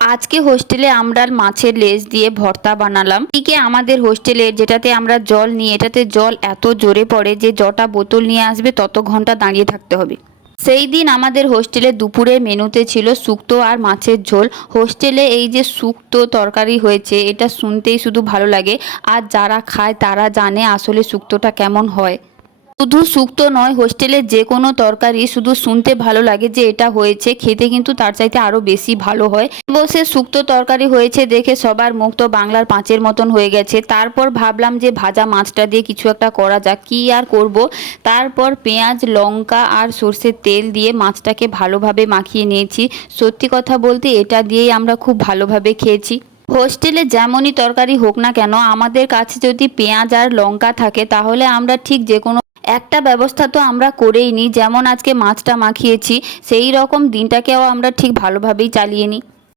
আজকে হোস্টেলে আমরা মাছের লেজ দিয়ে ভর্তা বানালাম। এদিকে আমাদের হোস্টেলের যেটাতে আমরা জল নিই, এটাতে জল এত জোরে পড়ে যে যটা বোতল নিয়ে আসবে তত ঘন্টা দাঁড়িয়ে থাকতে হবে। সেই দিন আমাদের হোস্টেলে দুপুরে মেনুতে ছিল শুক্তো আর মাছের ঝোল। হোস্টেলে এই যে শুক্তো তরকারি হয়েছে, এটা শুনতেই শুধু ভালো লাগে, আর যারা খায় তারা জানে আসলে শুক্তোটা কেমন হয়। শুধু শুক্তো নয়, হোস্টেলের যে কোনো তরকারি শুধু শুনতে ভালো লাগে যে এটা হয়েছে, খেতে কিন্তু তার চাইতে আরও বেশি ভালো হয়। বসে শুক্তো তরকারি হয়েছে দেখে সবার মুখ তো বাংলার পাঁচের মতন হয়ে গেছে। তারপর ভাবলাম যে ভাজা মাছটা দিয়ে কিছু একটা করা যাক, কী আর করব। তারপর পেঁয়াজ লঙ্কা আর সর্ষের তেল দিয়ে মাছটাকে ভালোভাবে মাখিয়ে নিয়েছি। সত্যি কথা বলতে এটা দিয়েই আমরা খুব ভালোভাবে খেয়েছি। হোস্টেলে যেমনই তরকারি হোক না কেন, আমাদের কাছে যদি পেঁয়াজ আর লঙ্কা থাকে তাহলে আমরা ঠিক যে কোনো একটা ব্যবস্থা তো আমরা করেই নিই। যেমন আজকে মাছটা মাখিয়েছি, সেই রকম দিনটাকেও আমরা ঠিক ভালোভাবেই চালিয়ে নিই।